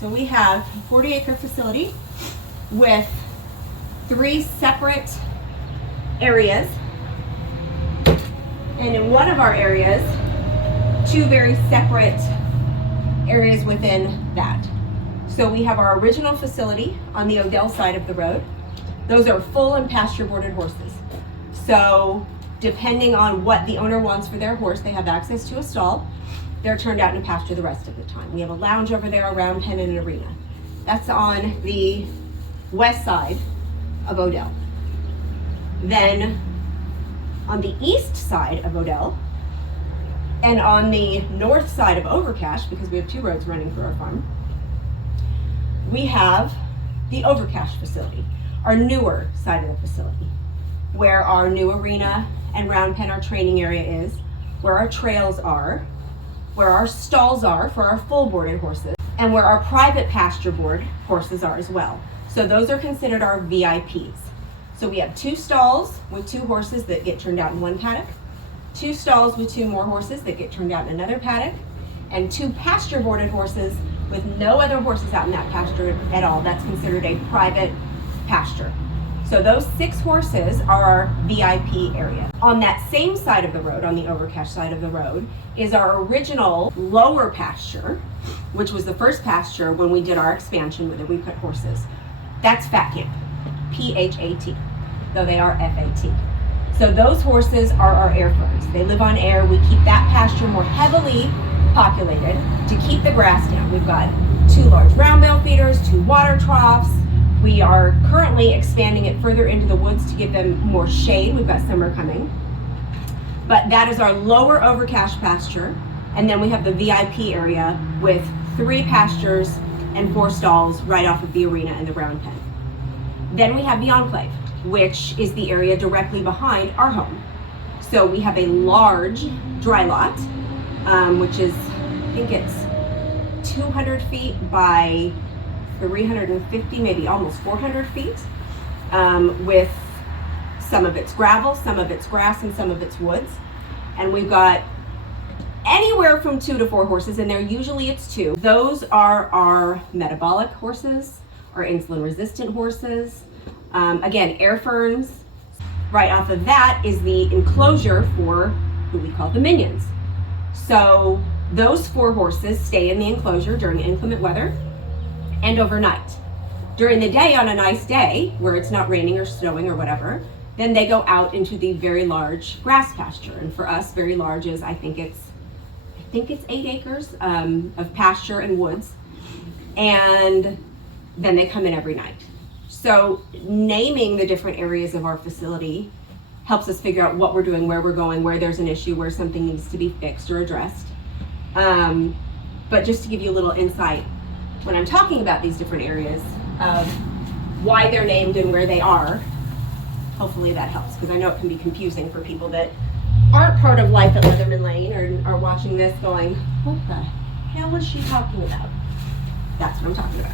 So we have a 40-acre facility with 3 separate areas. And in one of our areas, 2 very separate areas within that. So we have our original facility on the Odell side of the road. Those are full and pasture boarded horses. So depending on what the owner wants for their horse, they have access to a stall. They're turned out in pasture the rest of the time. We have a lounge over there, a round pen, and an arena. That's on the west side of Odell. Then on the east side of Odell and on the north side of Overcash, because we have 2 roads running through our farm, we have the Overcash facility, our newer side of the facility, where our new arena and round pen, our training area is, where our trails are, where our stalls are for our full boarded horses, and where our private pasture board horses are as well. So those are considered our VIPs. So we have 2 stalls with 2 horses that get turned out in one paddock, 2 stalls with 2 more horses that get turned out in another paddock, and 2 pasture boarded horses with no other horses out in that pasture at all. That's considered a private pasture. So those 6 horses are our VIP area. On that same side of the road, on the Overcash side of the road, is our original lower pasture, which was the first pasture when we did our expansion with it. We put horses. That's Fat Camp, P-H-A-T, though they are F-A-T. So those horses are our air ferns. They live on air. We keep that pasture more heavily populated to keep the grass down. We've got 2 large round bale feeders, 2 water troughs. We are currently expanding it further into the woods to give them more shade. We've got summer coming. But that is our lower Overcash pasture. And then we have the VIP area with 3 pastures and 4 stalls right off of the arena and the round pen. Then we have the Enclave, which is the area directly behind our home. So we have a large dry lot, which is, I think it's 200 feet by 350, maybe almost 400 feet, with some of it's gravel, some of it's grass, and some of it's woods. And we've got anywhere from 2 to 4 horses in there. Usually it's 2. Those are our metabolic horses, our insulin resistant horses. Again, air ferns. Right off of that is the enclosure for who we call the minions. So those 4 horses stay in the enclosure during inclement weather and overnight. During the day, on a nice day where it's not raining or snowing or whatever, then they go out into the very large grass pasture. And for us, very large is, I think it's 8 acres of pasture and woods. And then they come in every night. So naming the different areas of our facility helps us figure out what we're doing, where we're going, where there's an issue, where something needs to be fixed or addressed. But just to give you a little insight, when I'm talking about these different areas of why they're named and where they are, hopefully that helps, because I know it can be confusing for people that aren't part of life at Leatherman Lane or are watching this going, what the hell is she talking about? That's what I'm talking about.